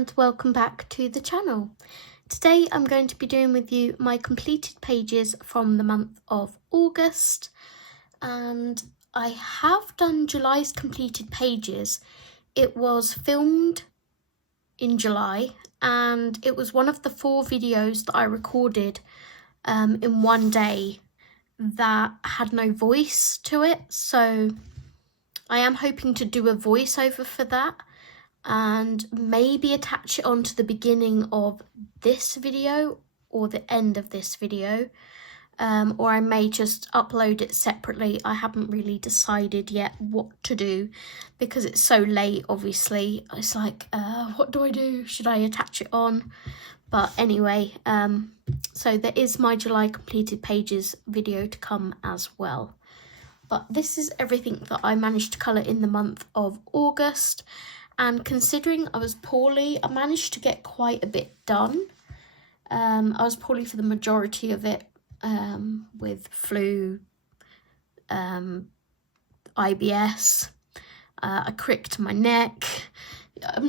and welcome back to the channel. Today I'm going to be doing with you my completed pages from the month of August, and I have done July's completed pages. It was filmed in July and it was one of the 4 videos that I recorded in one day that had no voice to it, so I am hoping to do a voiceover for that and maybe attach it onto the beginning of this video or the end of this video, or I may just upload it separately. I haven't really decided yet what to do because it's so late. Obviously it's like, what do I do? Should I attach it on? But anyway, so there is my July completed pages video to come as well. But this is everything that I managed to colour in the month of August. And considering I was poorly, I managed to get quite a bit done. I was poorly for the majority of it, with flu, IBS, I cricked my neck.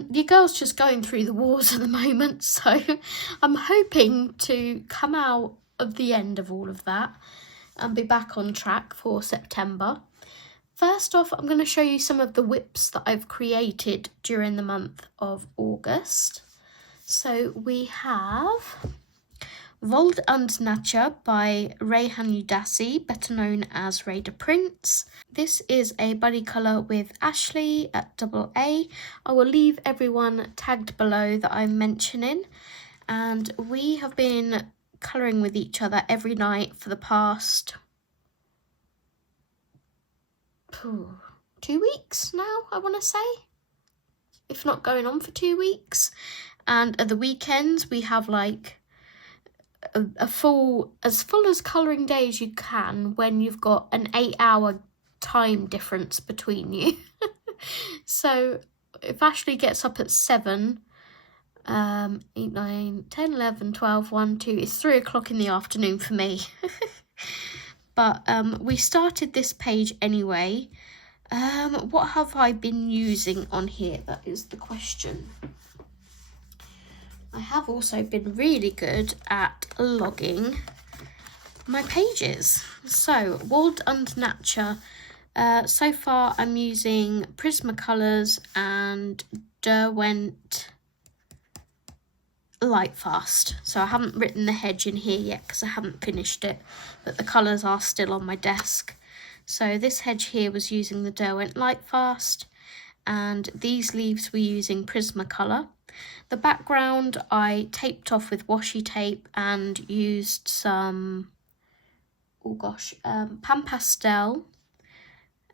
Your girl's just going through the wars at the moment, so I'm hoping to come out of the end of all of that and be back on track for September. First off, I'm going to show you some of the whips that I've created during the month of August. So we have Våld und Natur by Rayhan Udasi, better known as Raider Prince. This is a buddy colour with Ashley at AA. I will leave everyone tagged below that I'm mentioning. And we have been colouring with each other every night for the past 2 weeks now, I want to say, if not going on for 2 weeks. And at the weekends we have like a full as colouring day as you can when you've got an 8-hour time difference between you. So if Ashley gets up at 7, 8, 9, 10, 11, 12, 1, 2, it's 3 o'clock in the afternoon for me. But we started this page anyway. What have I been using on here? That is the question. I have also been really good at logging my pages. So, Våld und Natur. So far I'm using Prismacolors and Derwent Lightfast. So I haven't written the hedge in here yet because I haven't finished it, but the colours are still on my desk. So this hedge here was using the Derwent Lightfast, and these leaves were using Prismacolor. The background I taped off with washi tape and used some Pan Pastel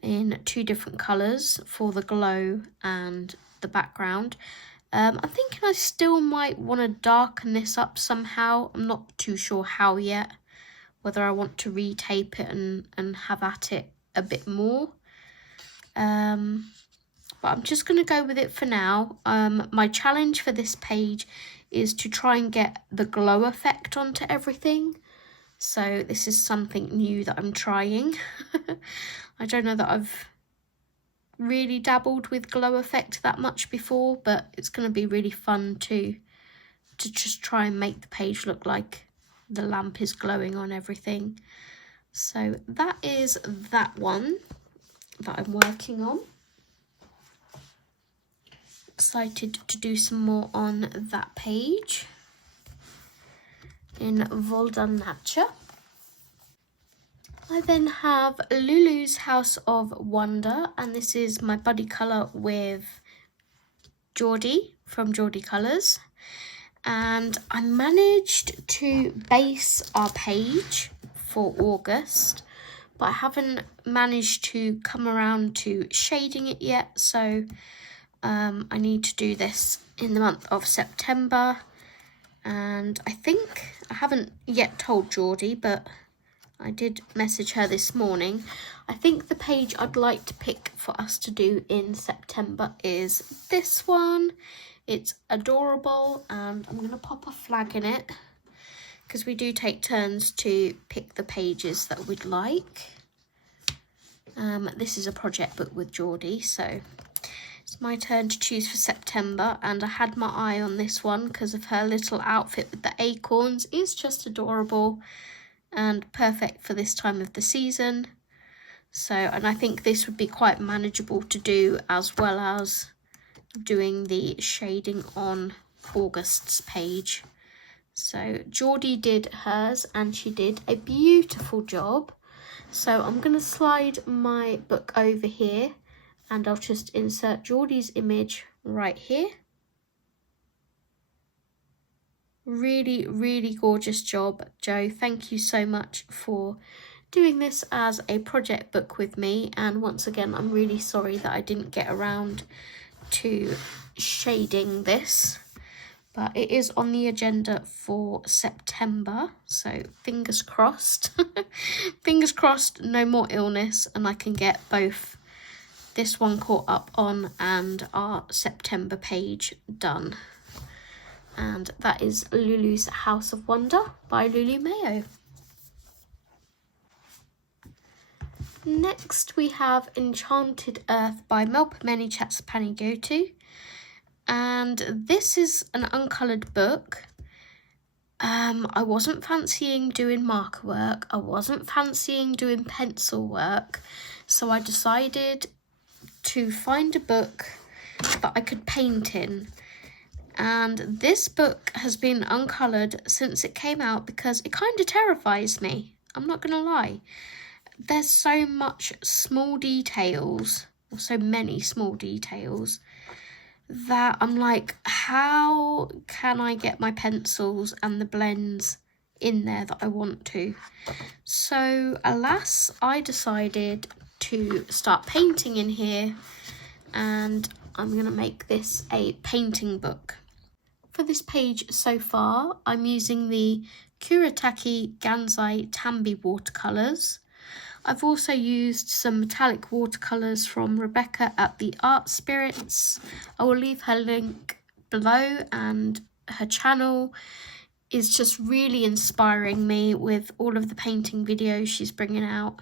in 2 different colours for the glow and the background. I'm thinking I still might want to darken this up somehow. I'm not too sure how yet, whether I want to retape it and have at it a bit more. But I'm just going to go with it for now. My challenge for this page is to try and get the glow effect onto everything. So this is something new that I'm trying. I don't know that I've really dabbled with glow effect that much before, but it's going to be really fun to just try and make the page look like the lamp is glowing on everything. So that is that one that I'm working on. Excited to do some more on that page in Våld und Natur. I then have Lulu's House of Wonder, and this is my buddy colour with Jordy from Jordy Colours. And I managed to base our page for August, but I haven't managed to come around to shading it yet, so I need to do this in the month of September. And I think I haven't yet told Jordy, but I did message her this morning. I think the page I'd like to pick for us to do in September is this one. It's adorable, and I'm going to pop a flag in it because we do take turns to pick the pages that we'd like. This is a project book with Jordy, so It's my turn to choose for September, and I had my eye on this one because of her little outfit with the acorns. It's just adorable and perfect for this time of the season. So, and I think this would be quite manageable to do, as well as doing the shading on August's page. So Jordy did hers and she did a beautiful job. So I'm going to slide my book over here and I'll just insert Jordy's image right here. Really, really gorgeous job, Jo. Thank you so much for doing this as a project book with me. And once again, I'm really sorry that I didn't get around to shading this. But it is on the agenda for September, so fingers crossed. Fingers crossed, no more illness, and I can get both this one caught up on and our September page done. And that is Lulu's House of Wonder by Lulu Mayo. Next we have Enchanted Earth by Melpomene Chatsapanigottu. And this is an uncoloured book. I wasn't fancying doing marker work. I wasn't fancying doing pencil work. So I decided to find a book that I could paint in. And this book has been uncoloured since it came out because it kind of terrifies me. I'm not going to lie. There's so much small details, or so many small details, that I'm like, how can I get my pencils and the blends in there that I want to? So alas, I decided to start painting in here, and I'm going to make this a painting book. For this page so far, I'm using the Kuretake Gansai Tambi watercolours. I've also used some metallic watercolours from Rebecca at the Art Spirits. I will leave her link below, and her channel is just really inspiring me with all of the painting videos she's bringing out,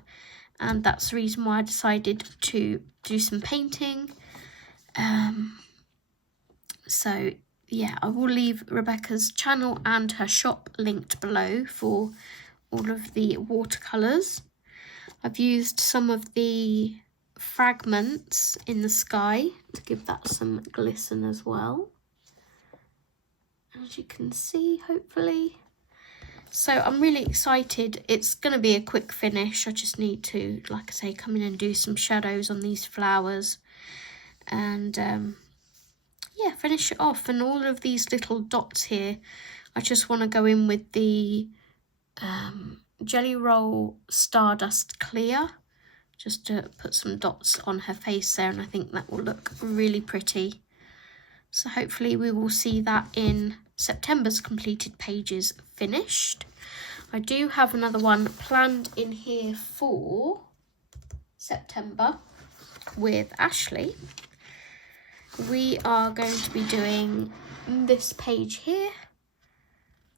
and that's the reason why I decided to do some painting. So yeah, I will leave Rebecca's channel and her shop linked below for all of the watercolours. I've used some of the fragments in the sky to give that some glisten as well, as you can see, hopefully. So I'm really excited. It's going to be a quick finish. I just need to, like I say, come in and do some shadows on these flowers and yeah, finish it off. And all of these little dots here, I just want to go in with the Jelly Roll Stardust Clear, just to put some dots on her face there, and I think that will look really pretty. So hopefully we will see that in September's completed pages finished. I do have another one planned in here for September with Ashley. We are going to be doing this page here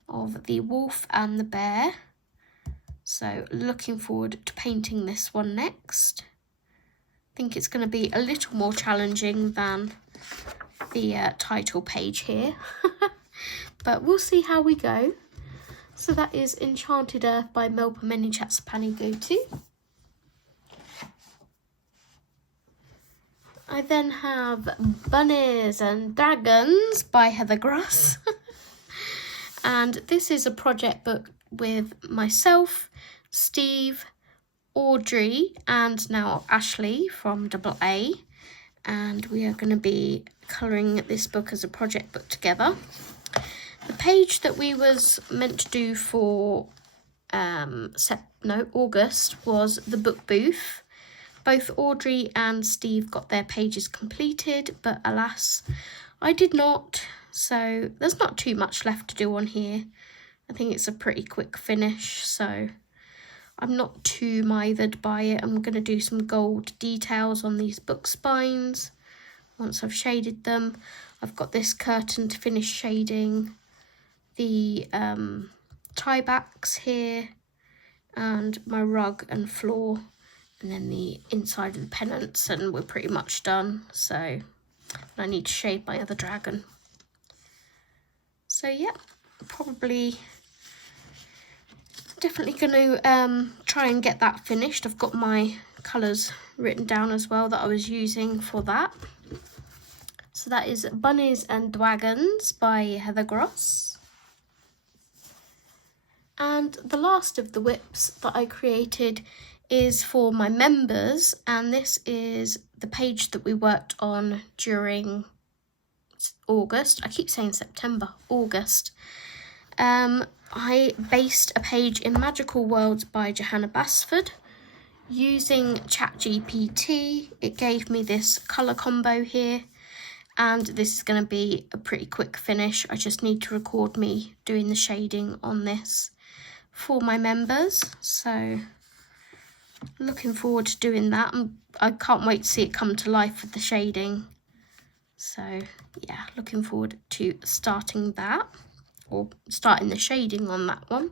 of the wolf and the bear. So looking forward to painting this one next. I think it's going to be a little more challenging than the title page here. But we'll see how we go. So that is Enchanted Earth by Melpomene Chatsapanigottu. I then have Bunnies and Dragons by Heather Grass. And this is a project book with myself, Steve, Audrey, and now Ashley from AA. And we are going to be colouring this book as a project book together. The page that we was meant to do for August was the book booth. Both Audrey and Steve got their pages completed, but alas, I did not. So there's not too much left to do on here. I think it's a pretty quick finish, so I'm not too mithered by it. I'm going to do some gold details on these book spines once I've shaded them. I've got this curtain to finish shading, the tie backs here, and my rug and floor, and then the inside of the pennants, and we're pretty much done. So I need to shade my other dragon. So yeah, definitely going to try and get that finished. I've got my colours written down as well that I was using for that. So that is Bunnies and Dragons by Heather Gross. And the last of the whips that I created is for my members, and this is the page that we worked on during August. I keep saying September, August. I based a page in Magical Worlds by Jana Basford. Using ChatGPT, it gave me this colour combo here, and this is going to be a pretty quick finish. I just need to record me doing the shading on this for my members, so looking forward to doing that. I can't wait to see it come to life with the shading. So yeah, looking forward to starting that, or starting the shading on that one.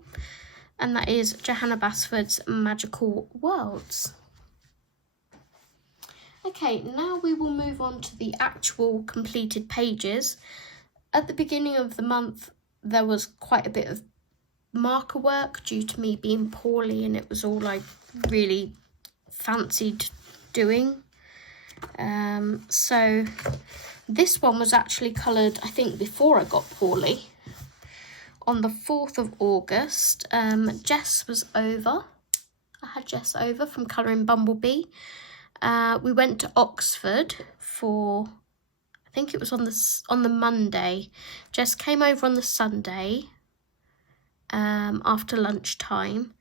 And that is Jana Basford's Magical Worlds. Okay, now we will move on to the actual completed pages. At the beginning of the month, there was quite a bit of marker work due to me being poorly, and it was all I really fancied doing. So this one was actually coloured, I think, before I got poorly. On the 4th of August, Jess was over. I had Jess over from Colouring Bumblebee. We went to Oxford for, I think it was on the Monday. Jess came over on the Sunday after lunchtime,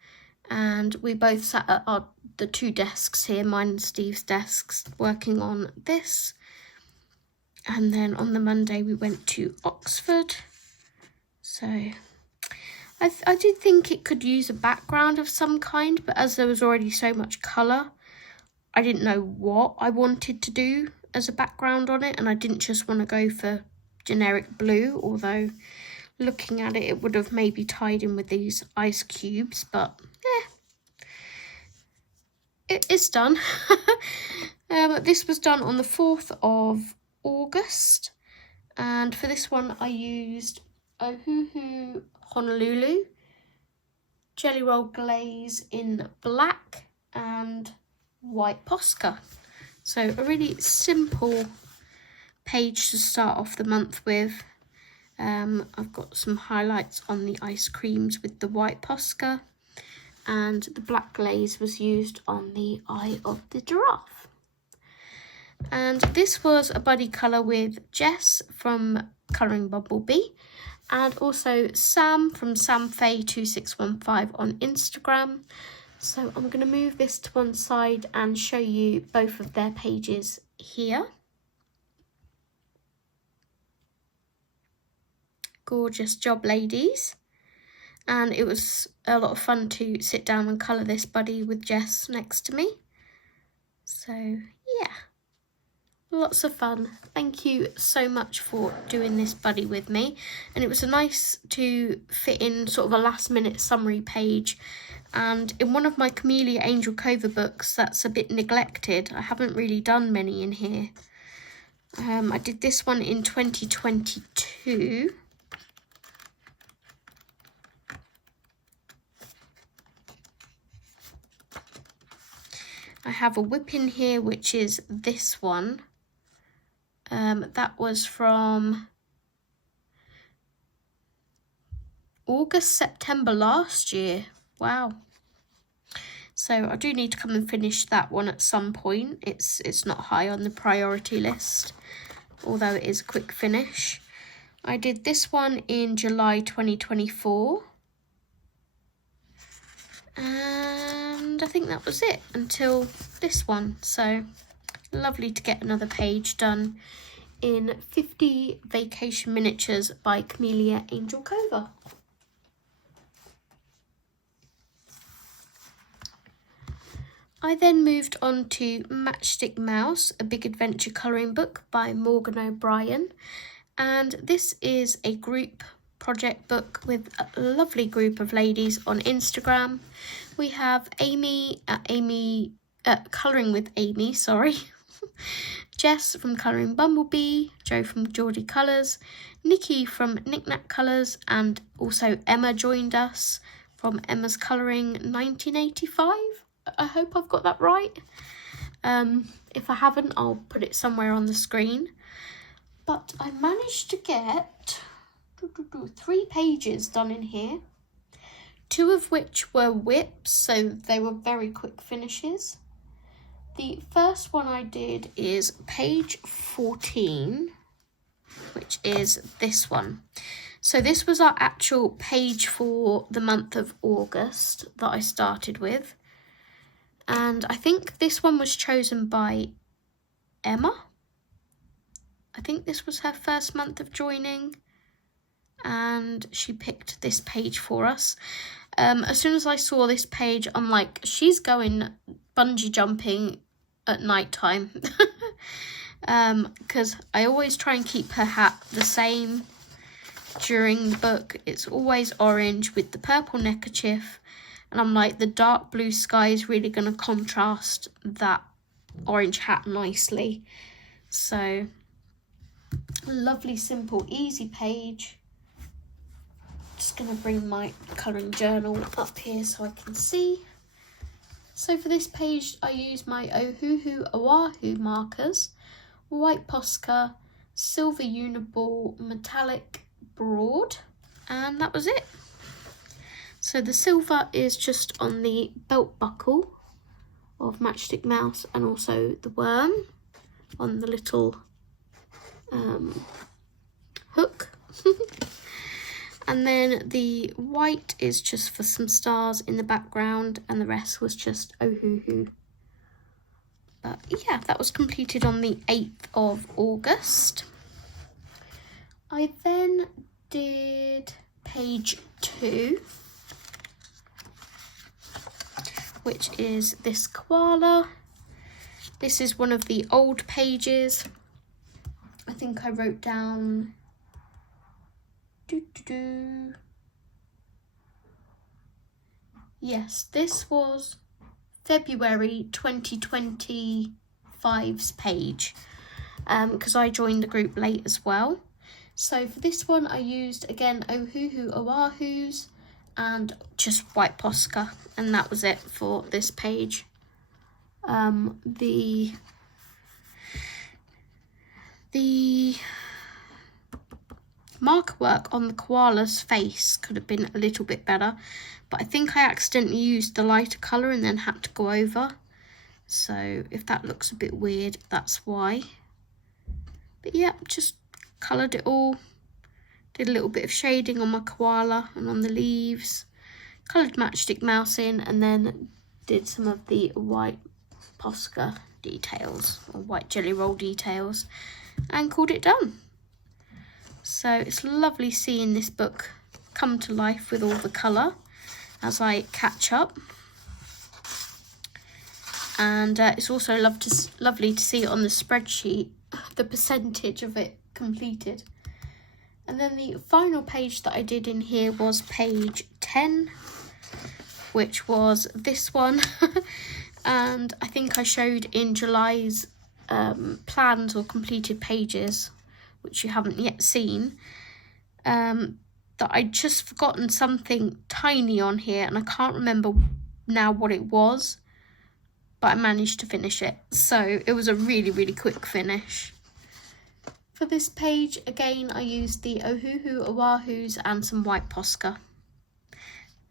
and we both sat at the two desks here, mine and Steve's desks, working on this. And then on the Monday we went to Oxford. So I did think it could use a background of some kind, but as there was already so much colour, I didn't know what I wanted to do as a background on it, and I didn't just want to go for generic blue, although looking at it, it would have maybe tied in with these ice cubes, but it's done. This was done on the 4th of August, and for this one I used Ohuhu Honolulu, Jelly Roll Glaze in black and white Posca. So a really simple page to start off the month with. I've got some highlights on the ice creams with the white Posca, and the black glaze was used on the eye of the giraffe. And this was a buddy colour with Jess from Colouring Bumblebee, and also Sam from SamFay2615 on Instagram. So I'm going to move this to one side and show you both of their pages here. Gorgeous job, ladies. And it was a lot of fun to sit down and colour this buddy with Jess next to me. So yeah, lots of fun. Thank you so much for doing this buddy with me. And it was nice to fit in sort of a last minute summary page. And in one of my Camellia Angel cover books that's a bit neglected, I haven't really done many in here. I did this one in 2022. I have a whip in here, which is this one. That was from August, September last year. Wow. So I do need to come and finish that one at some point. It's not high on the priority list, although it is a quick finish. I did this one in July 2024. And I think that was it until this one. So lovely to get another page done in 50 Vacation Miniatures by Camellia Angel Cover. I then moved on to Matchstick Mouse, a big adventure colouring book by Morgan O'Brien. And this is a group project book with a lovely group of ladies on Instagram. We have Amie, Colouring with Amie, sorry. Jess from Colouring Bumblebee, Joe from Jordy Colours, Nicky from Knick-Knack Colours, and also Emma joined us from Emma's Colouring 1985. I hope I've got that right. If I haven't, I'll put it somewhere on the screen. But I managed to get 3 pages done in here, 2 of which were whips, so they were very quick finishes. The first one I did is page 14, which is this one. So this was our actual page for the month of August that I started with. And I think this one was chosen by Emma. I think this was her first month of joining, and she picked this page for us. As soon as I saw this page, I'm like, she's going bungee jumping at night time. Because I always try and keep her hat the same during the book. It's always orange with the purple neckerchief, and I'm like, the dark blue sky is really going to contrast that orange hat nicely. So, lovely, simple, easy page. Just going to bring my colouring journal up here so I can see. So for this page, I use my Ohuhu Oahu markers, white Posca, silver Uniball, metallic broad, and that was it. So the silver is just on the belt buckle of Matchstick Mouse, and also the worm on the little hook. And then the white is just for some stars in the background, and the rest was just Ohuhu. But yeah, that was completed on the 8th of August. I then did page 2, which is this koala. This is one of the old pages. I think I wrote down yes, this was February 2025's page, because I joined the group late as well. So for this one I used again Ohuhu Oahus and just white Posca, and that was it for this page. The marker work on the koala's face could have been a little bit better, but I think I accidentally used the lighter colour and then had to go over. So if that looks a bit weird, that's why. But yeah, just coloured it all. Did a little bit of shading on my koala and on the leaves. Coloured Matchstick Mouse in, and then did some of the white Posca details, or white jelly roll details, and called it done. So it's lovely seeing this book come to life with all the colour as I catch up. And it's also lovely to see it on the spreadsheet, the percentage of it completed. And then the final page that I did in here was page 10, which was this one. And I think I showed in July's plans or completed pages, which you haven't yet seen, that I'd just forgotten something tiny on here, and I can't remember now what it was, but I managed to finish it. So it was a really, really quick finish. For this page, again, I used the Ohuhu Oahus and some white Posca,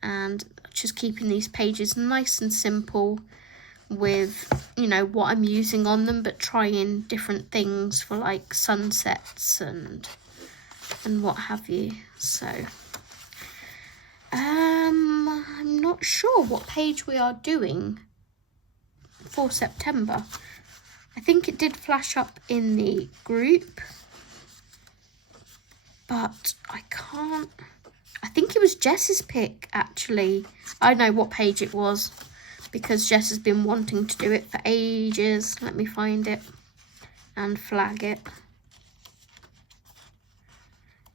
and just keeping these pages nice and simple with, you know, what I'm using on them, but trying different things for like sunsets and what have you. So I'm not sure what page we are doing for September. I think it did flash up in the group, but I can't. I think it was Jess's pick, actually. I know what page it was, because Jess has been wanting to do it for ages. Let me find it and flag it.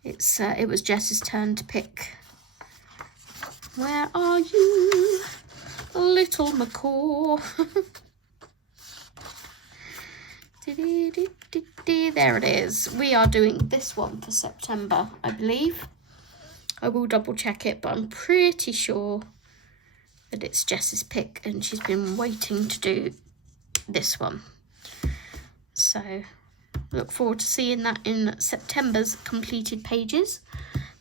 It was Jess's turn to pick. Where are you, little macaw? There it is. We are doing this one for September, I believe. I will double check it, but I'm pretty sure that it's Jess's pick and she's been waiting to do this one. So look forward to seeing that in September's completed pages.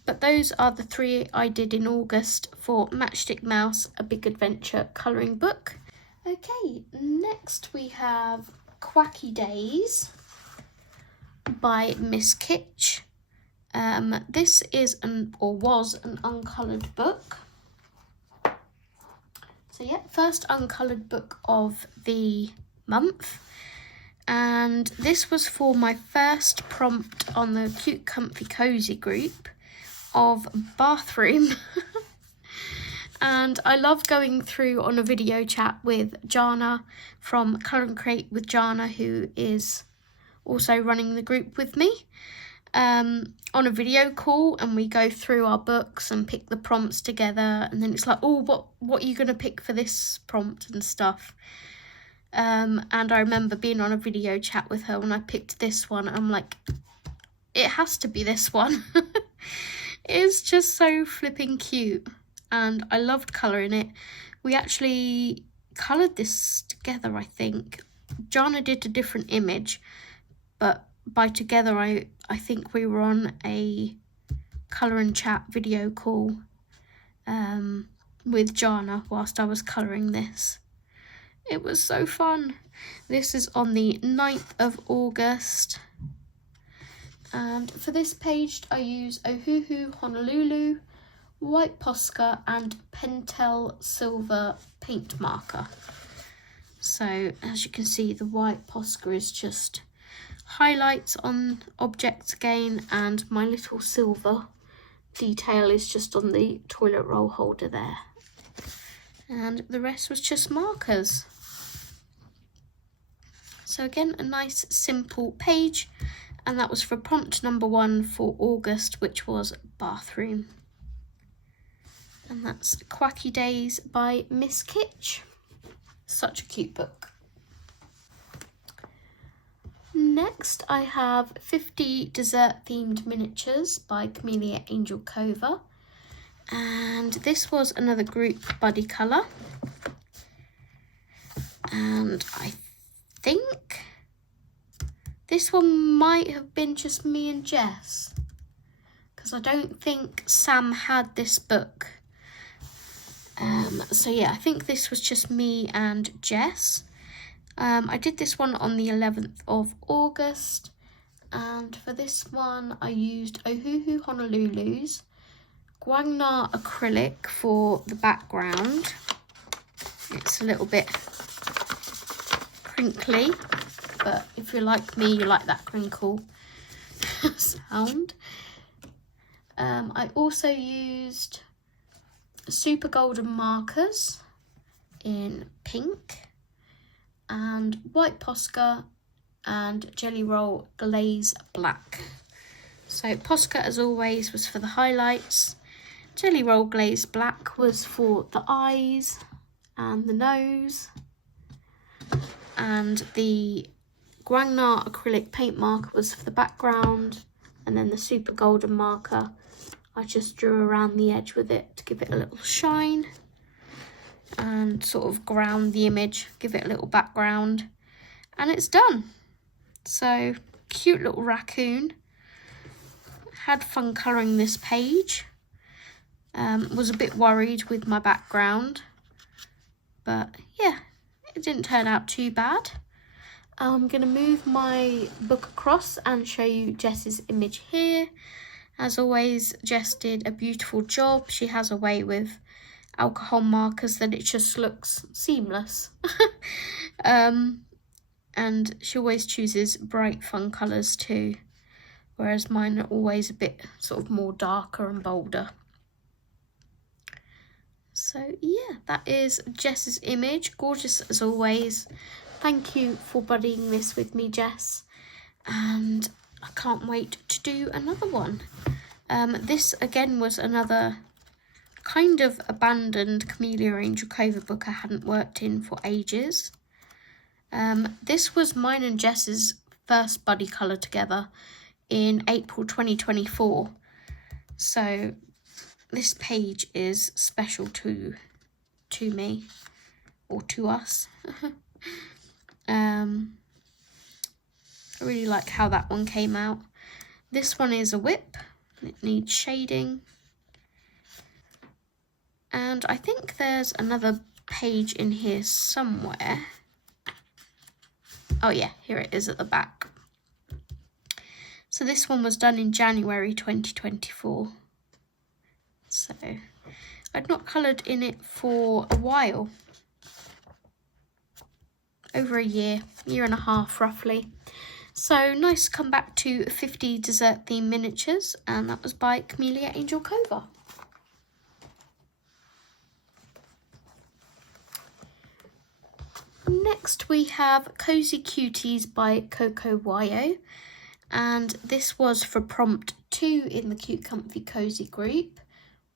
But those are the 3 I did in August for Matchstick Mouse, A Big Adventure colouring book. Okay, next we have Quacky Days by Miss Kitch. This is was an uncoloured book. So yeah, first uncoloured book of the month. And this was for my first prompt on the Cute Comfy Cozy group of bathroom. And I love going through on a video chat with Jana from Colour and Create with Jana, who is also running the group with me, on a video call, and we go through our books and pick the prompts together, and then it's like, oh, what are you going to pick for this prompt and stuff. And I remember being on a video chat with her when I picked this one. I'm like, it has to be this one. It's just so flipping cute, and I loved colouring it. We actually coloured this together, I think. Jana did a different image, but by together I think we were on a colour and chat video call with Jana whilst I was colouring this. It was so fun. This is on the 9th of August. And for this page, I use Ohuhu Honolulu, White Posca and Pentel Silver paint marker. So as you can see, the White Posca is just highlights on objects again, and my little silver detail is just on the toilet roll holder there. And the rest was just markers. So again, a nice simple page, and that was for prompt number 1 for August, which was bathroom. And that's Quacky Days by Miss Kitch. Such a cute book. Next I have 50 dessert themed miniatures by Camellia Angel Cova. And this was another group buddy colour. And I think this one might have been just me and Jess, because I don't think Sam had this book. So yeah, I think this was just me and Jess. I did this one on the 11th of August, and for this one I used Ohuhu Honolulu's Guangna acrylic for the background. It's a little bit crinkly, but if you're like me, you like that crinkle sound. I also used super golden markers in pink and White Posca and Jelly Roll Glaze Black. So Posca, as always, was for the highlights. Jelly Roll Glaze Black was for the eyes and the nose. And the Guangna acrylic paint marker was for the background. And then the super golden marker, I just drew around the edge with it to give it a little shine and sort of ground the image, give it a little background, and it's done. So cute little raccoon. Had fun colouring this page. Was a bit worried with my background, but yeah, it didn't turn out too bad. I'm going to move my book across and show you Jess's image here. As always, Jess did a beautiful job. She has a way with alcohol markers that it just looks seamless. And she always chooses bright, fun colours too, whereas mine are always a bit sort of more darker and bolder. So yeah, that is Jess's image. Gorgeous as always. Thank you for buddying this with me, Jess. And I can't wait to do another one. This again was another kind of abandoned Camellia Angel Cova book I hadn't worked in for ages. This was mine and Jess's first buddy colour together in April 2024. So this page is special to me, or to us. I really like how that one came out. This one is a whip. It needs shading. And I think there's another page in here somewhere. Oh yeah, here it is at the back. So this one was done in January 2024. So I'd not coloured in it for a while. Over a year and a half roughly. So nice to come back to 50 dessert themed miniatures, and that was by Camellia Angel Cova. Next we have Cozy Cuties by Coco Wayo, and this was for prompt 2 in the Cute Comfy Cozy group,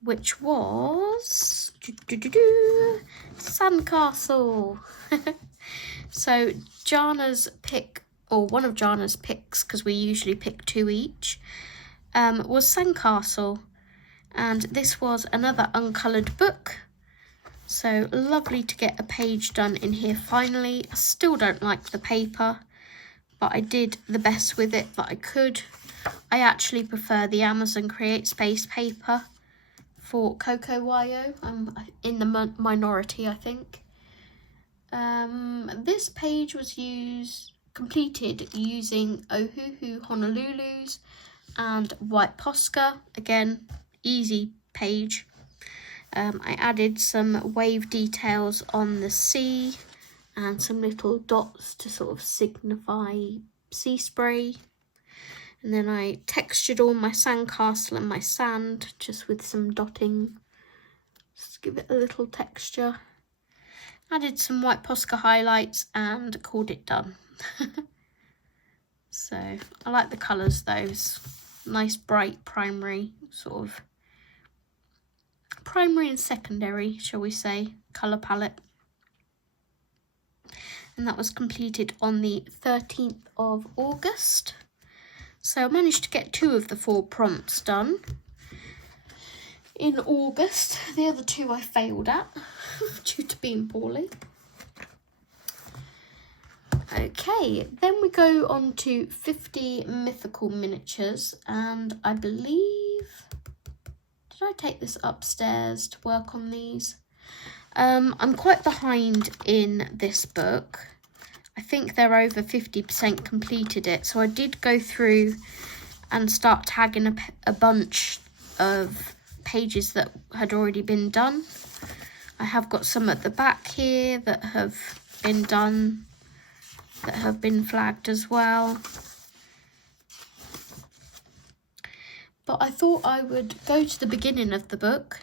which was Sandcastle. So Jana's pick, or one of Jana's picks, because we usually pick 2 each, was Sandcastle, and this was another uncoloured book. So lovely to get a page done in here finally. I still don't like the paper, but I did the best with it that I could. I actually prefer the Amazon Create Space paper for Coco Wayo. I'm in the minority, I think. This page was completed using Ohuhu Honolulu's and White Posca. Again, easy page. I added some wave details on the sea and some little dots to sort of signify sea spray. And then I textured all my sandcastle and my sand just with some dotting, just to give it a little texture. Added some White Posca highlights and called it done. So I like the colours though. It's nice bright primary, sort of primary and secondary, shall we say, colour palette. And that was completed on the 13th of August. So I managed to get 2 of the 4 prompts done in August. The other 2 I failed at due to being poorly. Okay, then we go on to 50 mythical miniatures, and I believe, did I take this upstairs to work on these? I'm quite behind in this book. I think they're over 50% completed it, so I did go through and start tagging a bunch of pages that had already been done. I have got some at the back here that have been done, that have been flagged as well. But I thought I would go to the beginning of the book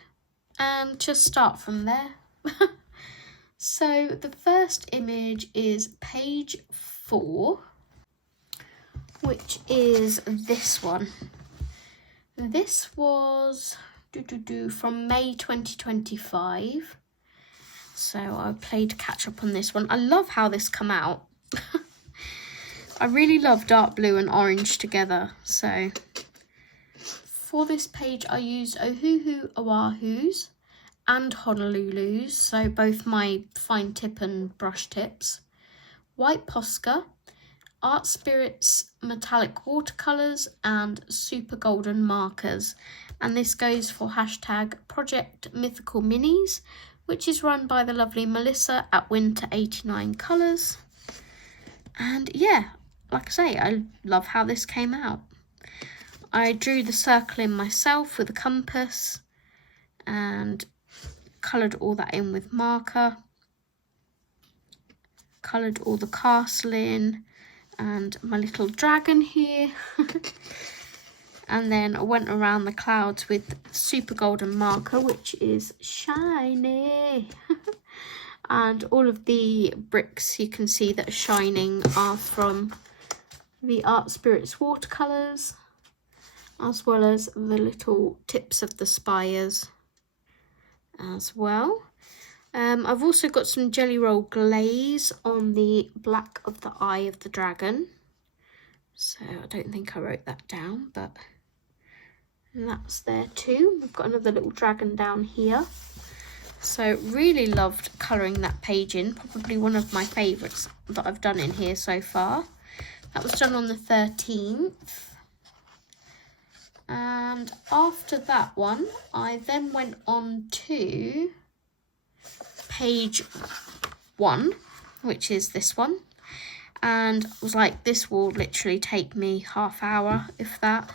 and just start from there. So the first image is page 4, which is this one. This was from May 2025. So I played catch up on this one. I love how this come out. I really love dark blue and orange together. So for this page I used Ohuhu Oahu's and Honolulu's, so both my fine tip and brush tips, White Posca, Art Spirits metallic watercolours and super golden markers. And this goes for hashtag Project Mythical Minis, which is run by the lovely Melissa at Winter 89 Colours. And yeah, like I say, I love how this came out. I drew the circle in myself with a compass and coloured all that in with marker. Coloured all the castle in and my little dragon here. And then I went around the clouds with super golden marker, which is shiny. And all of the bricks you can see that are shining are from the Art Spirits watercolours, as well as the little tips of the spires as well. I've also got some jelly roll glaze on the black of the eye of the dragon. So I don't think I wrote that down, but that's there too. We've got another little dragon down here. So really loved colouring that page in, probably one of my favourites that I've done in here so far. That was done on the 13th. And after that one, I then went on to page 1, which is this one. And I was like, this will literally take me half hour, if that,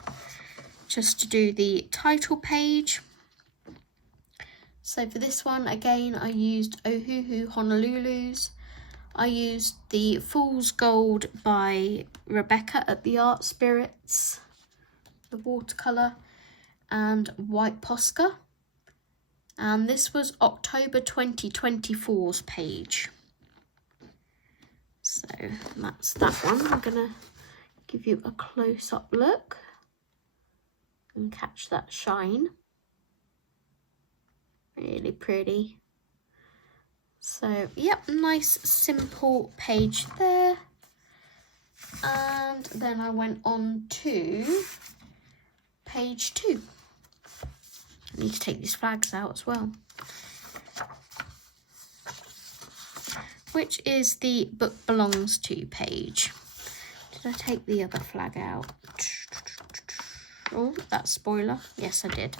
just to do the title page. So for this one, again, I used Ohuhu Honolulu's. I used the Fool's Gold by Rebecca at the Art Spirits, the watercolour, and White Posca. And this was October 2024's page. So that's that one. I'm going to give you a close-up look and catch that shine. Really pretty. So, yep, nice simple page there. And then I went on to page 2. I need to take these flags out as well. Which is the book belongs to page. Did I take the other flag out? Oh, that's spoiler. Yes, I did.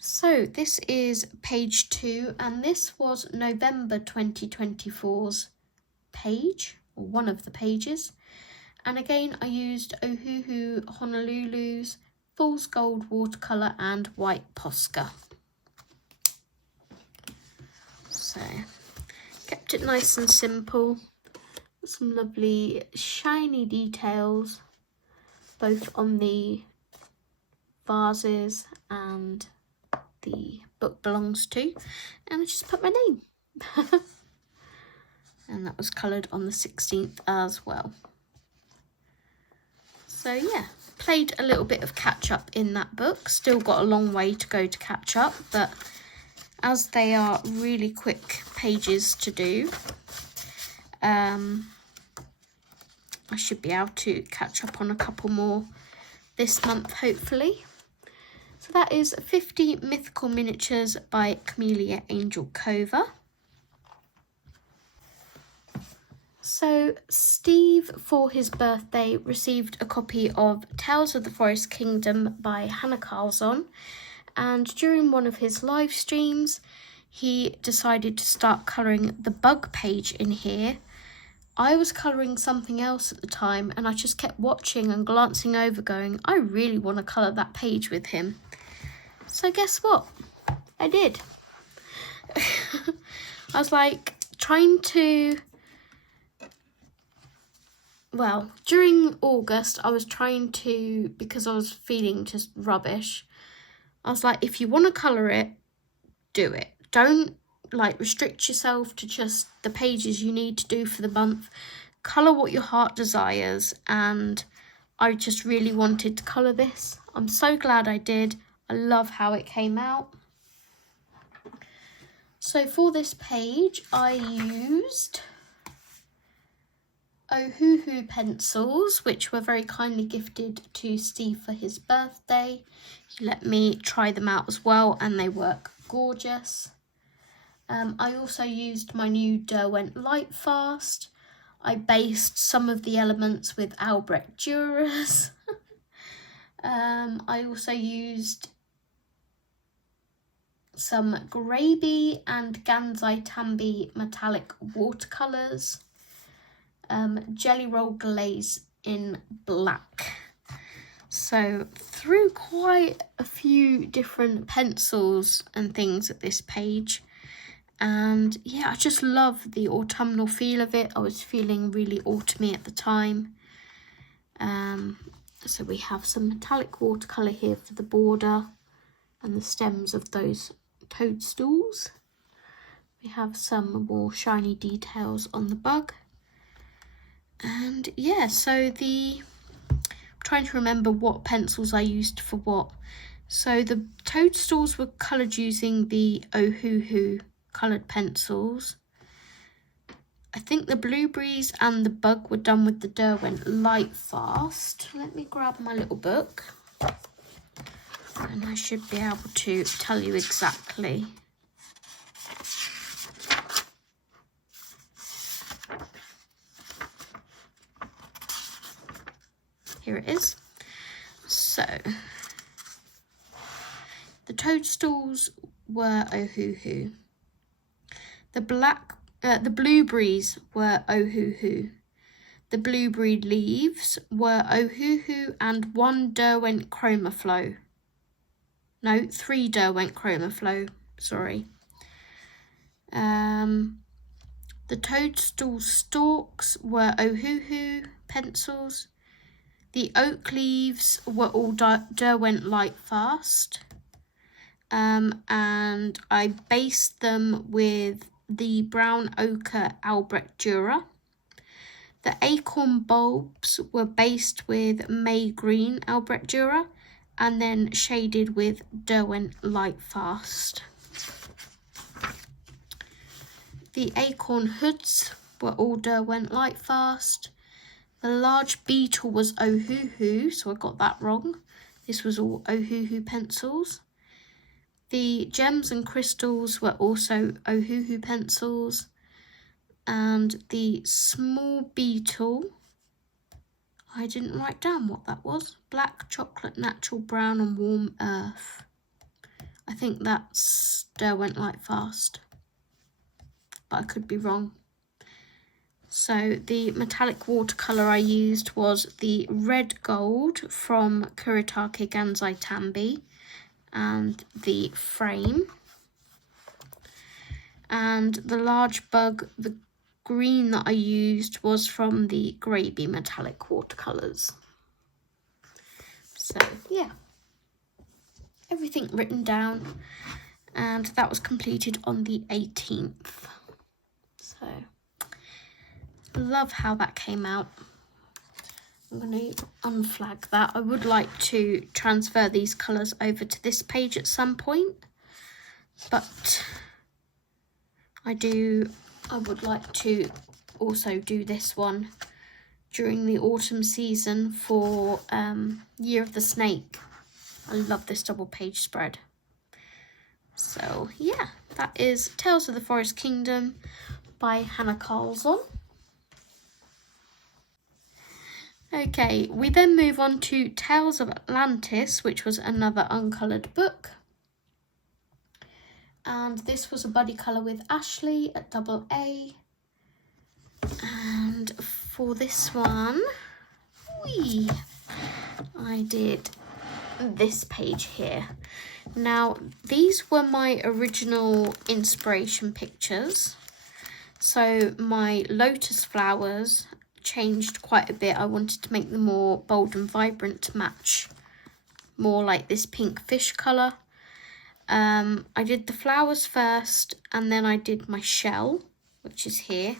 So this is page 2, and this was November 2024's page, or one of the pages. And again, I used Ohuhu Honolulu's Fool's Gold watercolour and White Posca. So, kept it nice and simple. Some lovely shiny details, both on the vases and the book belongs to, and I just put my name. And that was coloured on the 16th as well. So yeah, played a little bit of catch up in that book. Still got a long way to go to catch up, but as they are really quick pages to do, I should be able to catch up on a couple more this month, hopefully. So that is 50 Mythical Miniatures by Camellia Angel Cova. So Steve, for his birthday, received a copy of Tales of the Forest Kingdom by Hannah Carlson, and during one of his live streams, he decided to start colouring the bug page in here. I was colouring something else at the time, and I just kept watching and glancing over going, I really want to colour that page with him. So guess what? I did. I was like trying to, well, during August, I was trying to, because I was feeling just rubbish, I was like, if you want to colour it, do it. Don't like restrict yourself to just the pages you need to do for the month. Colour what your heart desires, and I just really wanted to colour this. I'm so glad I did. I love how it came out. So for this page, I used Ohuhu pencils, which were very kindly gifted to Steve for his birthday. He let me try them out as well, and they work gorgeous. I also used my new Derwent Lightfast. I based some of the elements with Albrecht Dürer. I also used some Graby and Gansai Tambi metallic watercolours. Jelly roll glaze in black. So through quite a few different pencils and things at this page. And yeah, I just love the autumnal feel of it. I was feeling really autumny at the time. So we have some metallic watercolour here for the border and the stems of those toadstools. We have some more shiny details on the bug. And yeah, so I'm trying to remember what pencils I used for what. So the toadstools were coloured using the Ohuhu coloured pencils. I think the blueberries and the bug were done with the Derwent Light Fast. Let me grab my little book and I should be able to tell you exactly. Here it is. So, the toadstools were Ohuhu. The blueberries were Ohuhu. The blueberry leaves were Ohuhu and 1 Derwent Chroma Flow. No, 3 Derwent Chroma Flow, sorry. The toadstool stalks were Ohuhu pencils. The oak leaves were all Derwent Light Fast. And I based them with the brown ochre Albrecht Dürer. The acorn bulbs were based with May green Albrecht Dürer and then shaded with Derwent Light Fast. The acorn hoods were all Derwent Light Fast. The large beetle was Ohuhu, so I got that wrong. This was all Ohuhu pencils. The gems and crystals were also Ohuhu pencils. And the small beetle, I didn't write down what that was. Black, chocolate, natural, brown and warm earth. I think that's Derwent Light Fast, but I could be wrong. So the metallic watercolour I used was the red gold from Kuretake Gansai Tambi and the frame. And the large bug, the green that I used was from the Graby metallic watercolours. So yeah, everything written down, and that was completed on the 18th. So love how that came out. I'm going to unflag that. I would like to transfer these colours over to this page at some point, but I would like to also do this one during the autumn season for Year of the Snake. I love this double page spread. So yeah, that is Tales of the Forest Kingdom by Hannah Carlson. Okay, we then move on to Tales of Atlantis, which was another uncoloured book. And this was a buddy colour with Ashley at AA. And for this one, I did this page here. Now, these were my original inspiration pictures. So my lotus flowers changed quite a bit. I wanted to make them more bold and vibrant to match more like this pink fish colour. I did the flowers first and then I did my shell, which is here.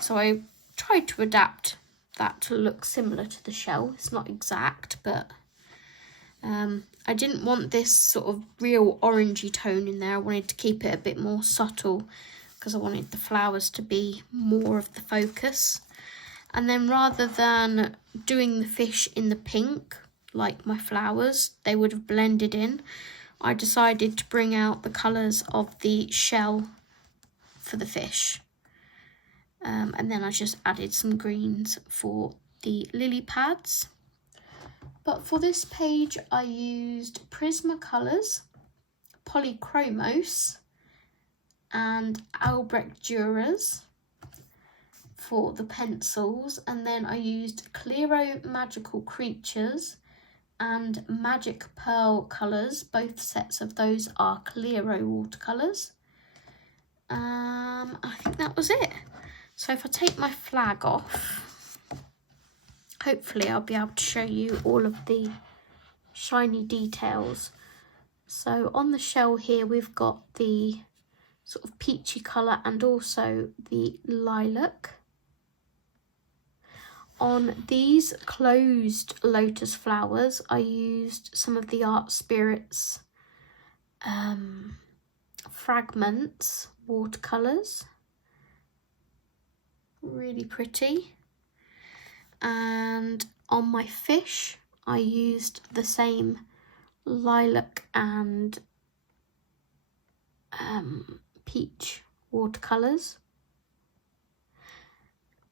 So I tried to adapt that to look similar to the shell. It's not exact, but I didn't want this sort of real orangey tone in there. I wanted to keep it a bit more subtle because I wanted the flowers to be more of the focus. And then rather than doing the fish in the pink, like my flowers, they would have blended in, I decided to bring out the colours of the shell for the fish. And then I just added some greens for the lily pads. But for this page, I used Prismacolors, Polychromos, and Albrecht Dürers for the pencils. And then I used Clero Magical Creatures and Magic Pearl colours. Both sets of those are Clero watercolours. I think that was it. So if I take my flag off, hopefully I'll be able to show you all of the shiny details. So on the shell here, we've got the sort of peachy colour and also the lilac. On these closed lotus flowers, I used some of the Art Spirits fragments watercolours. Really pretty. And on my fish, I used the same lilac and peach watercolours.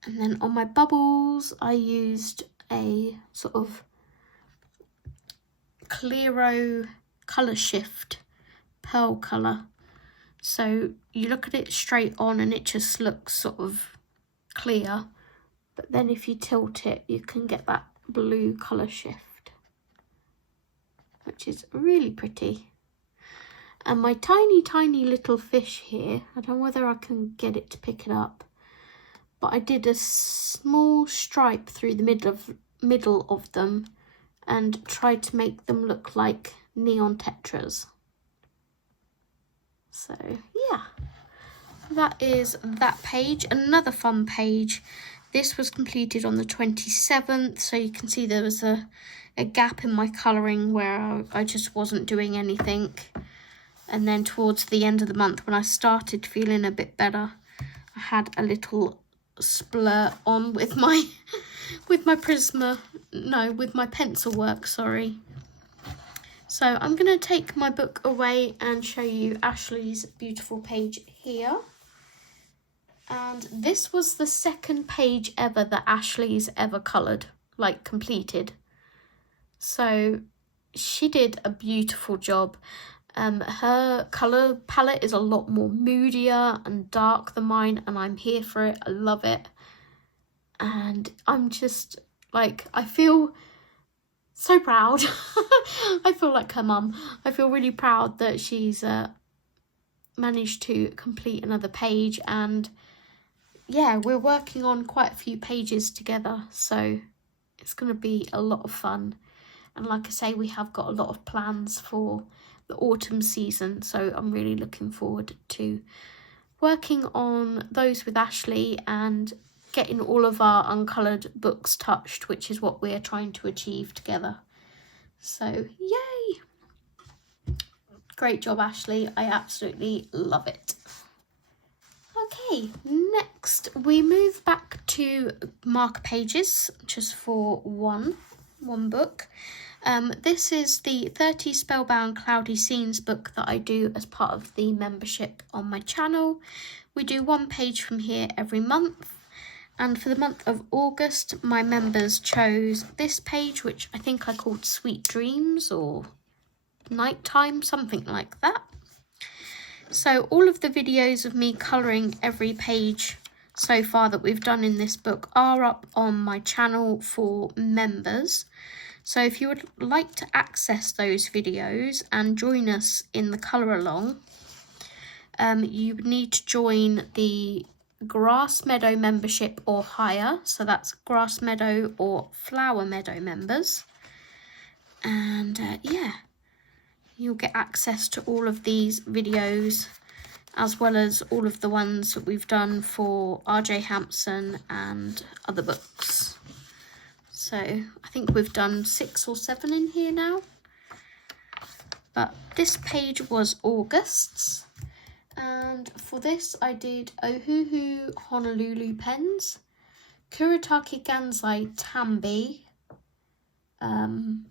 And then on my bubbles, I used a sort of Clearo colour shift pearl colour. So you look at it straight on and it just looks sort of clear. But then if you tilt it, you can get that blue colour shift, which is really pretty. And my tiny little fish here, I don't know whether I can get it to pick it up, but I did a small stripe through the middle of them and tried to make them look like neon tetras. So yeah, that is that page. Another fun page. This was completed on the 27th, so you can see there was a gap in my colouring where I just wasn't doing anything. And then towards the end of the month, when I started feeling a bit better, I had a little splurt on with my with my pencil work, sorry. So I'm going to take my book away and show you Ashley's beautiful page here. And this was the second page ever that Ashley's ever coloured, like completed. So she did a beautiful job. Her colour palette is a lot more moodier and dark than mine, and I'm here for it. I love it. And I'm just like, I feel so proud. I feel like her mum. I feel really proud that she's managed to complete another page, and yeah, we're working on quite a few pages together, so it's going to be a lot of fun. And like I say, we have got a lot of plans for the autumn season, so I'm really looking forward to working on those with Ashley and getting all of our uncoloured books touched, which is what we're trying to achieve together. So yay! Great job, Ashley. I absolutely love it. Okay, next we move back to marker pages, just for one book. This is the 30 Spellbound Cloudy Scenes book that I do as part of the membership on my channel. We do one page from here every month, and for the month of August my members chose this page, which I think I called Sweet Dreams or Nighttime, something like that. So all of the videos of me colouring every page so far that we've done in this book are up on my channel for members. So if you would like to access those videos and join us in the colour along, you need to join the Grass Meadow membership or higher. So that's Grass Meadow or Flower Meadow members. And yeah, you'll get access to all of these videos, as well as all of the ones that we've done for R.J. Hampson and other books. So I think we've done 6 or 7 in here now. But this page was August's. And for this I did Ohuhu Honolulu pens, Kuretake Gansai Tambi,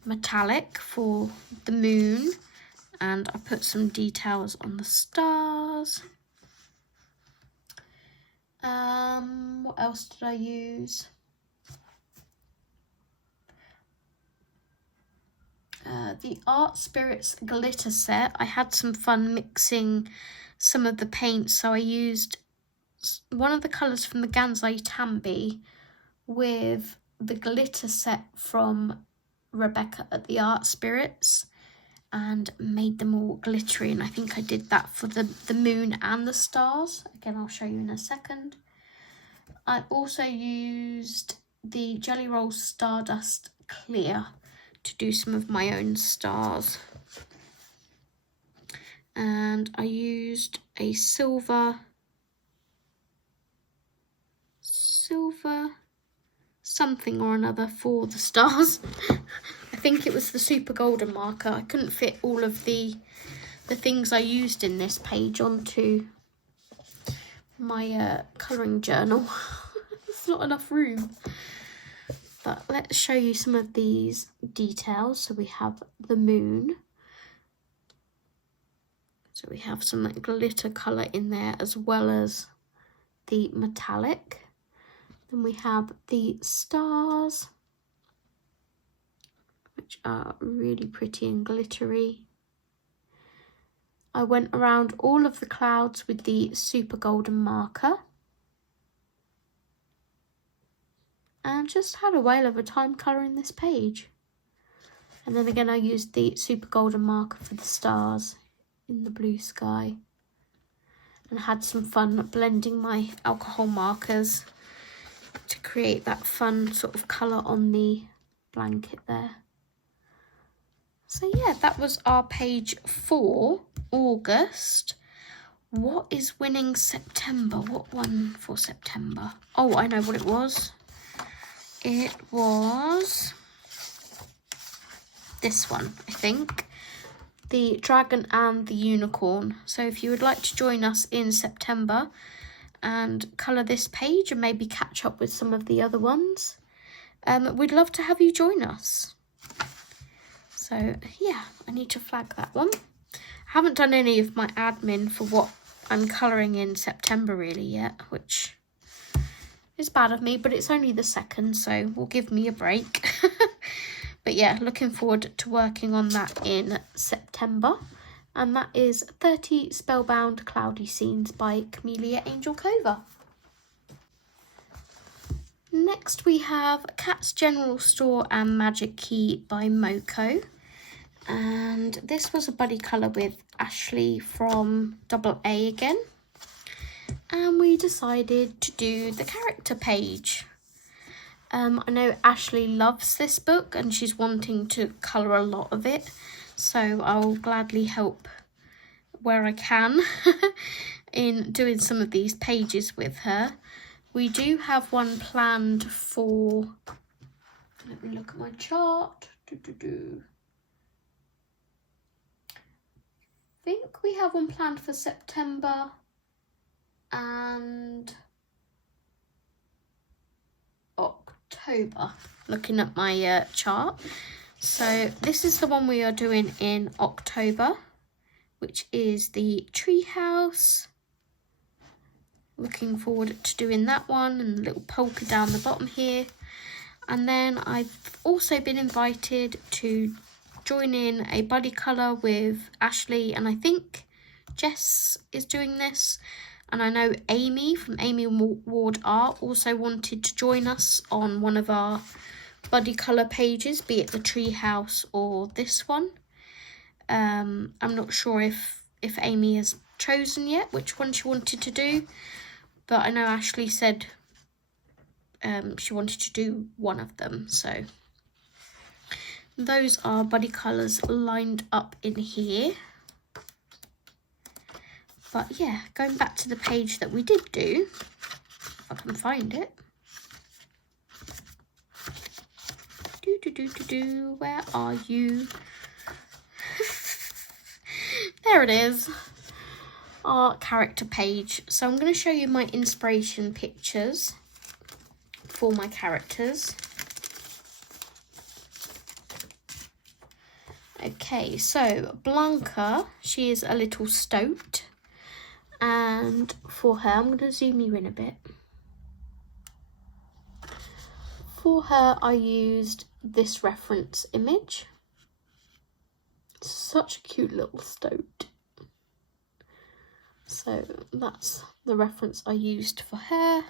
metallic for the moon, and I put some details on the stars. What else did I use? The Art Spirits glitter set. I had some fun mixing some of the paints, so I used one of the colours from the Gansai Tambi with the glitter set from Rebecca at the Art Spirits and made them all glittery, and I think I did that for the moon and the stars. Again, I'll show you in a second. I also used the Jelly Roll Stardust Clear to do some of my own stars. And I used a silver something or another for the stars. I think it was the super golden marker. I couldn't fit all of the things I used in this page onto my colouring journal. There's not enough room. But let's show you some of these details. So we have the moon. So we have some glitter colour in there as well as the metallic. Then we have the stars, which are really pretty and glittery. I went around all of the clouds with the super golden marker. And just had a whale of a time colouring this page. And then again I used the super golden marker for the stars in the blue sky. And had some fun blending my alcohol markers to create that fun sort of colour on the blanket there. So yeah, that was our page for August. What is winning September? What one for September? Oh, I know what it was. It was this one, I think. The Dragon and the Unicorn. So if you would like to join us in September and colour this page and maybe catch up with some of the other ones, we'd love to have you join us. So yeah, I need to flag that one. I haven't done any of my admin for what I'm colouring in September really yet, which is bad of me, but it's only the 2nd, so will give me a break. But yeah, looking forward to working on that in September. And that is 30 Spellbound Cloudy Scenes by Camellia Angel Cover. Next we have Cat's General Store and Magic Key by Moko. And this was a buddy colour with Ashley from AA again. And we decided to do the character page. I know Ashley loves this book and she's wanting to colour a lot of it, so I'll gladly help where I can in doing some of these pages with her. We do have one planned for, let me look at my chart. I think we have one planned for September and October, looking at my chart. So this is the one we are doing in October, which is the Treehouse. Looking forward to doing that one, and the little polka down the bottom here. And then I've also been invited to join in a buddy colour with Ashley, and I think Jess is doing this. And I know Amie from Amie Ward Art also wanted to join us on one of our buddy colour pages, be it the Treehouse or this one. I'm not sure if Amie has chosen yet which one she wanted to do, but I know Ashley said she wanted to do one of them. So those are buddy colours lined up in here. But yeah, going back to the page that we did do, if I can find it. Where are you? There it is. Our character page. So I'm going to show you my inspiration pictures for my characters. Okay, so Blanca, she is a little stoat. And for her, I'm going to zoom you in a bit. For her, I used this reference image. Such a cute little stoat. So that's the reference I used for her.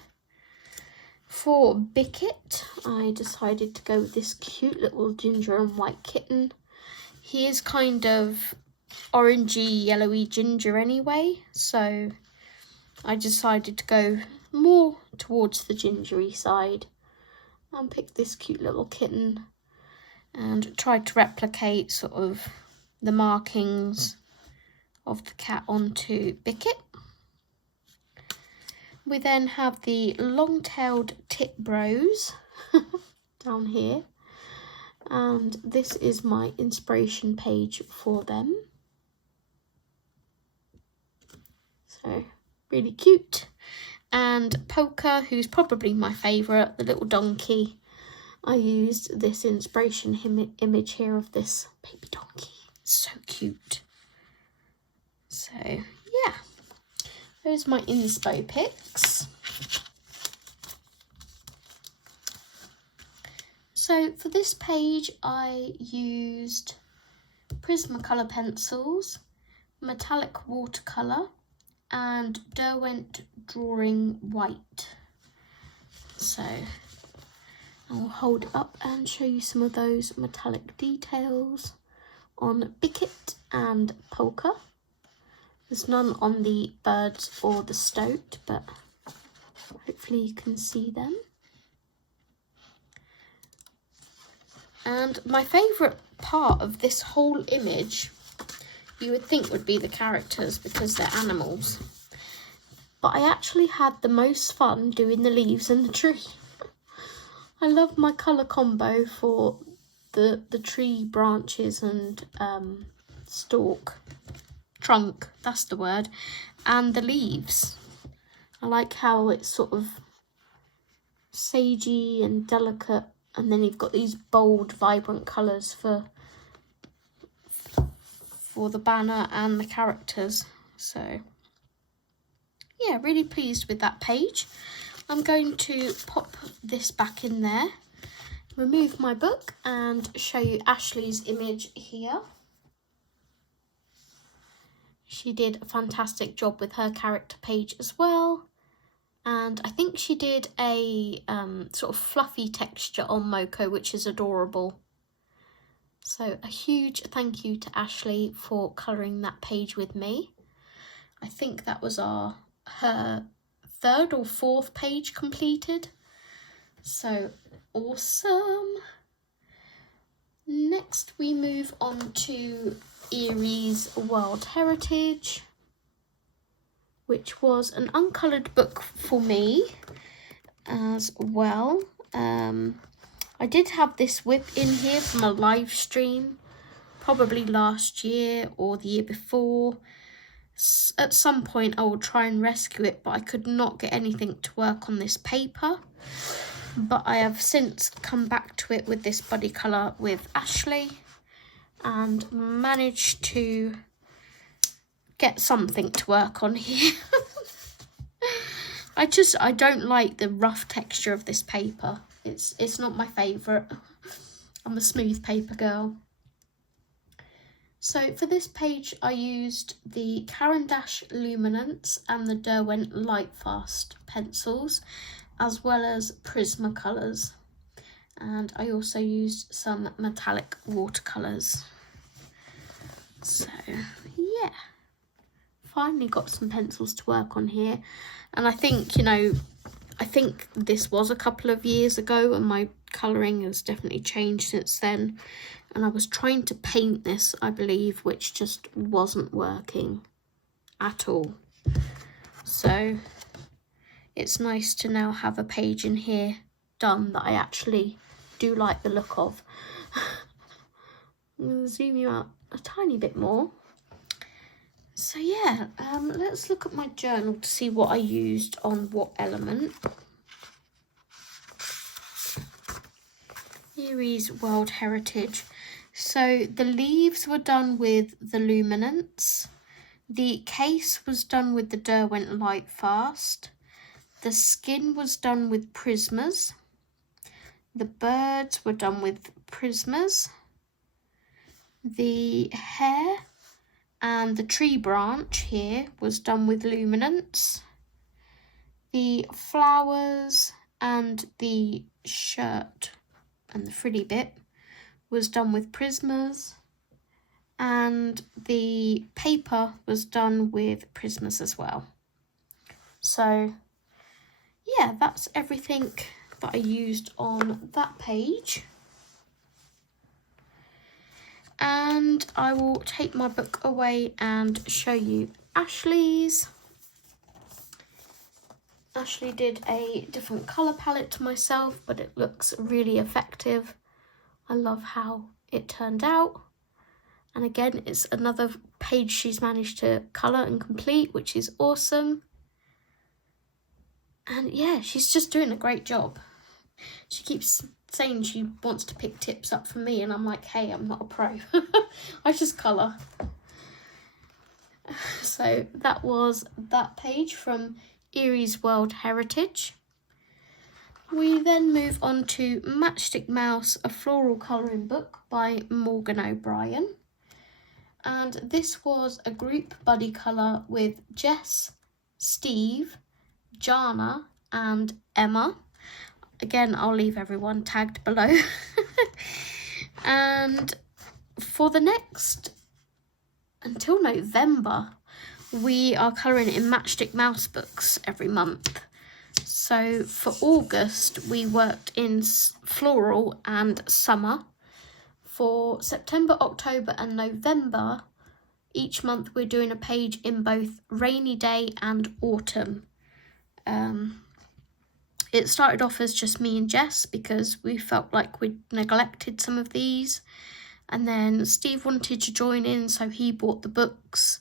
For Wiggett, I decided to go with this cute little ginger and white kitten. He is kind of orangey, yellowy ginger anyway, so I decided to go more towards the gingery side and pick this cute little kitten and tried to replicate sort of the markings of the cat onto Wiggett. We then have the long-tailed tit bros down here, and this is my inspiration page for them. So really cute. And Polka, who's probably my favourite, the little donkey. I used this inspiration image here of this baby donkey. It's so cute. So, yeah. Those are my inspo picks. So for this page, I used Prismacolor pencils, metallic watercolour, and Derwent Drawing White. So I'll hold it up and show you some of those metallic details on Wiggett and Polka. There's none on the birds or the stoat, but hopefully you can see them. And my favourite part of this whole image, you would think would be the characters because they're animals. But I actually had the most fun doing the leaves and the tree. I love my colour combo for the tree branches and trunk, that's the word, and the leaves. I like how it's sort of sagey and delicate, and then you've got these bold, vibrant colours for the banner and the characters. So yeah, really pleased with that page. I'm going to pop this back in there, remove my book and show you Ashley's image here. She did a fantastic job with her character page as well. And I think she did a sort of fluffy texture on Moko, which is adorable. So a huge thank you to Ashley for colouring that page with me. I think that was her third or fourth page completed. So awesome. Next we move on to Erie's World Heritage, which was an uncoloured book for me as well. I did have this whip in here from a live stream, probably last year or the year before. At some point I will try and rescue it, but I could not get anything to work on this paper. But I have since come back to it with this buddy colour with Ashley and managed to get something to work on here. I don't like the rough texture of this paper. It's not my favourite. I'm a smooth paper girl. So for this page I used the Caran d'Ache Luminance and the Derwent Lightfast pencils, as well as Prismacolors. And I also used some metallic watercolours. So yeah, finally got some pencils to work on here. And I think, I think this was a couple of years ago and my colouring has definitely changed since then. And I was trying to paint this, I believe, which just wasn't working at all. So it's nice to now have a page in here done that I actually do like the look of. I'm going to zoom you out a tiny bit more. So yeah, let's look at my journal to see what I used on what element. Erie's World Heritage. So the leaves were done with the Luminance. The case was done with the Derwent Lightfast. The skin was done with Prismas. The birds were done with Prismas. The hair and the tree branch here was done with Luminance. The flowers and the shirt and the frilly bit was done with Prismas. And the paper was done with Prismas as well. So yeah, that's everything that I used on that page. And I will take my book away and show you Ashley's. Ashley did a different colour palette to myself, but it looks really effective. I love how it turned out. And again, it's another page she's managed to colour and complete, which is awesome. And yeah, she's just doing a great job. She keeps saying she wants to pick tips up from me, and I'm like, hey, I'm not a pro. I just colour. So that was that page from Erie's World Heritage. We then move on to Matchstick Mouse, a floral colouring book by Morgan O'Brien. And this was a group buddy colour with Jess, Steve, Jana and Emma. Again, I'll leave everyone tagged below. And for the next, until November, we are colouring in Matchstick Mouse books every month. So for August, we worked in floral and summer. For September, October and November, each month we're doing a page in both rainy day and autumn. It started off as just me and Jess because we felt like we'd neglected some of these. And then Steve wanted to join in, so he bought the books.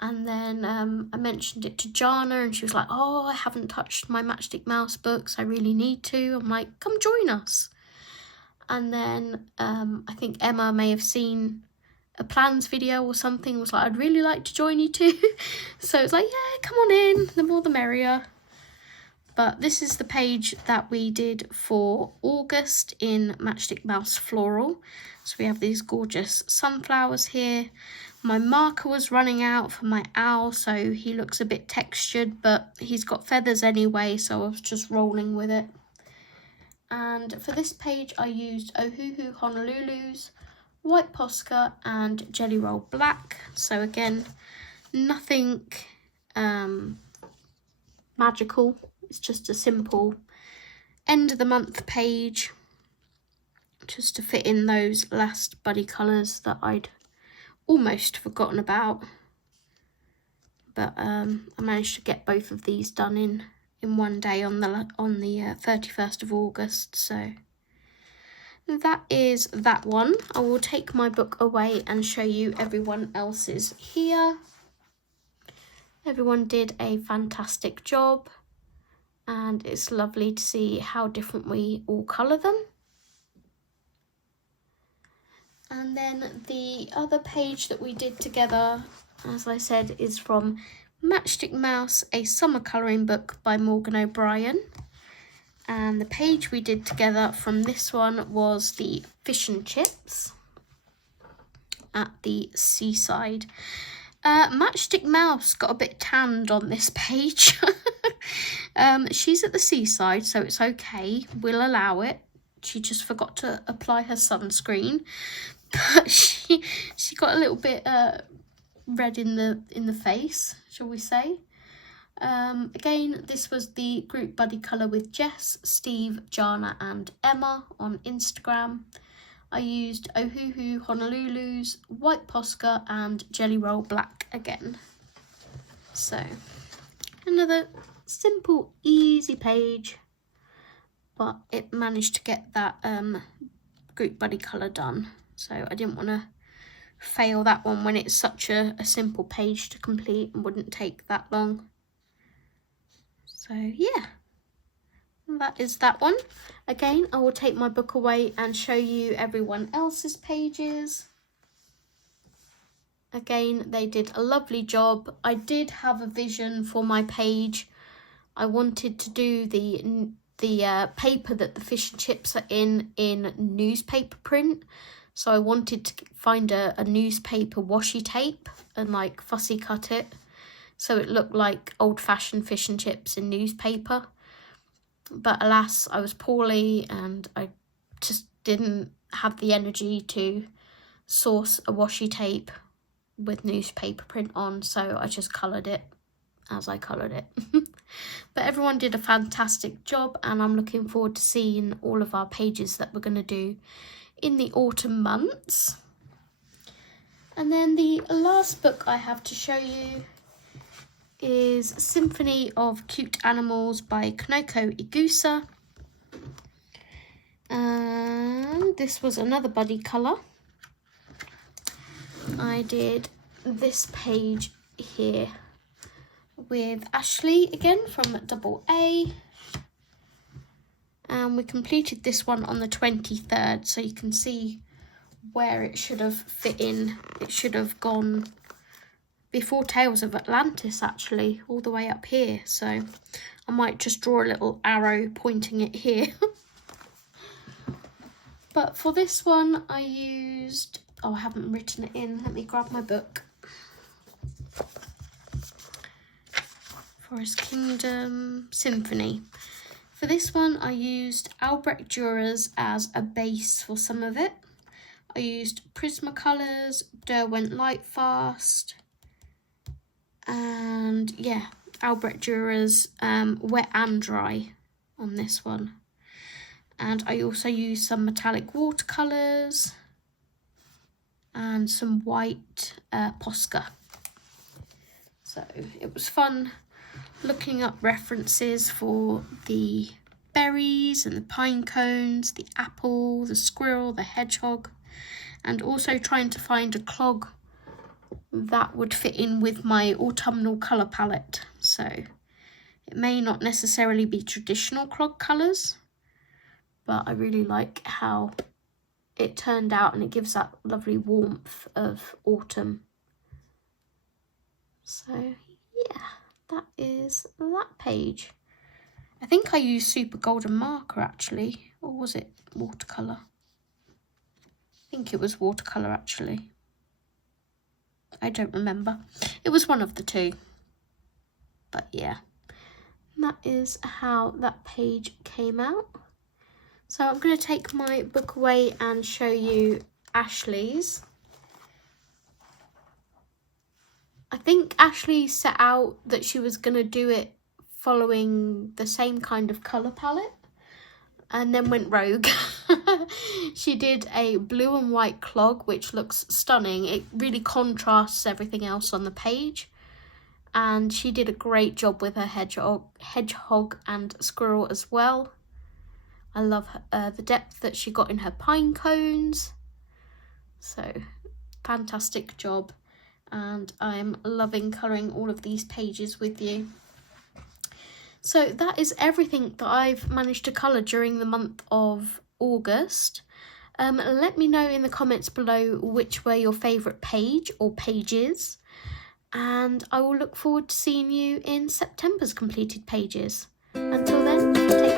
And then I mentioned it to Jana and she was like, oh, I haven't touched my Matchstick Mouse books. I really need to. I'm like, come join us. And then I think Emma may have seen a plans video or something, was like, I'd really like to join you too. So it's like, yeah, come on in, the more the merrier. But this is the page that we did for August in Matchstick Mouse Floral. So we have these gorgeous sunflowers here. My marker was running out for my owl, so he looks a bit textured, but he's got feathers anyway, so I was just rolling with it. And for this page, I used Ohuhu Honolulu's, White Posca and Jelly Roll Black. So again, nothing magical. It's just a simple end of the month page, just to fit in those last buddy colours that I'd almost forgotten about. But I managed to get both of these done in one day on the 31st of August. So that is that one. I will take my book away and show you everyone else's here. Everyone did a fantastic job. And it's lovely to see how different we all colour them. And then the other page that we did together, as I said, is from Matchstick Mouse, a summer colouring book by Morgan O'Brien. And the page we did together from this one was the fish and chips at the seaside. Matchstick Mouse got a bit tanned on this page. She's at the seaside, so it's okay. We'll allow it. She just forgot to apply her sunscreen, but she got a little bit red in the face, shall we say? Again, this was the group buddy colour with Jess, Steve, Jana and Emma on Instagram. I used Ohuhu Honolulu's, White Posca and Jelly Roll Black again. So, another simple, easy page, but it managed to get that group buddy colour done. So I didn't want to fail that one when it's such a simple page to complete and wouldn't take that long. So yeah, that is that one. Again, I will take my book away and show you everyone else's pages. Again, they did a lovely job. I did have a vision for my page. I wanted to do the paper that the fish and chips are in newspaper print. So I wanted to find a newspaper washi tape and like fussy cut it so it looked like old-fashioned fish and chips in newspaper. But alas, I was poorly and I just didn't have the energy to source a washi tape with newspaper print on, so I just coloured it as I coloured it. But everyone did a fantastic job, and I'm looking forward to seeing all of our pages that we're going to do in the autumn months. And then the last book I have to show you is Symphony of Cute Animals by Konoko Igusa. And this was another buddy colour. I did this page here. with Ashley again from Double A. And we completed this one on the 23rd, so you can see where it should have fit in. It should have gone before Tales of Atlantis, actually, all the way up here. So I might just draw a little arrow pointing it here. But for this one, I used, oh, I haven't written it in. Let me grab my book. Forest Kingdom Symphony. For this one, I used Albrecht Dürer's as a base for some of it. I used Prismacolors, Derwent Lightfast, and yeah, Albrecht Dürer's Wet and Dry on this one. And I also used some metallic watercolours and some white Posca. So it was fun looking up references for the berries and the pine cones, the apple, the squirrel, the hedgehog, and also trying to find a clog that would fit in with my autumnal colour palette. So it may not necessarily be traditional clog colours, but I really like how it turned out, and it gives that lovely warmth of autumn. So yeah, that is that page. I think I used Super Golden Marker actually, or was it watercolour? I think it was watercolour actually. I don't remember. It was one of the two. But yeah, that is how that page came out. So I'm going to take my book away and show you Ashley's. I think Ashley set out that she was going to do it following the same kind of colour palette and then went rogue. She did a blue and white clog, which looks stunning. It really contrasts everything else on the page. And she did a great job with her hedgehog and squirrel as well. I love the depth that she got in her pine cones. So, fantastic job. And I'm loving colouring all of these pages with you. So that is everything that I've managed to colour during the month of August. Let me know in the comments below which were your favourite page or pages. And I will look forward to seeing you in September's completed pages. Until then, take care.